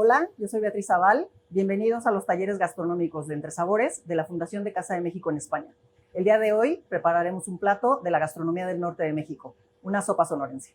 Hola, yo soy Beatriz Zaval. Bienvenidos a los talleres gastronómicos de Entre Sabores de la Fundación de Casa de México en España. El día de hoy prepararemos un plato de la gastronomía del norte de México, una sopa sonorense.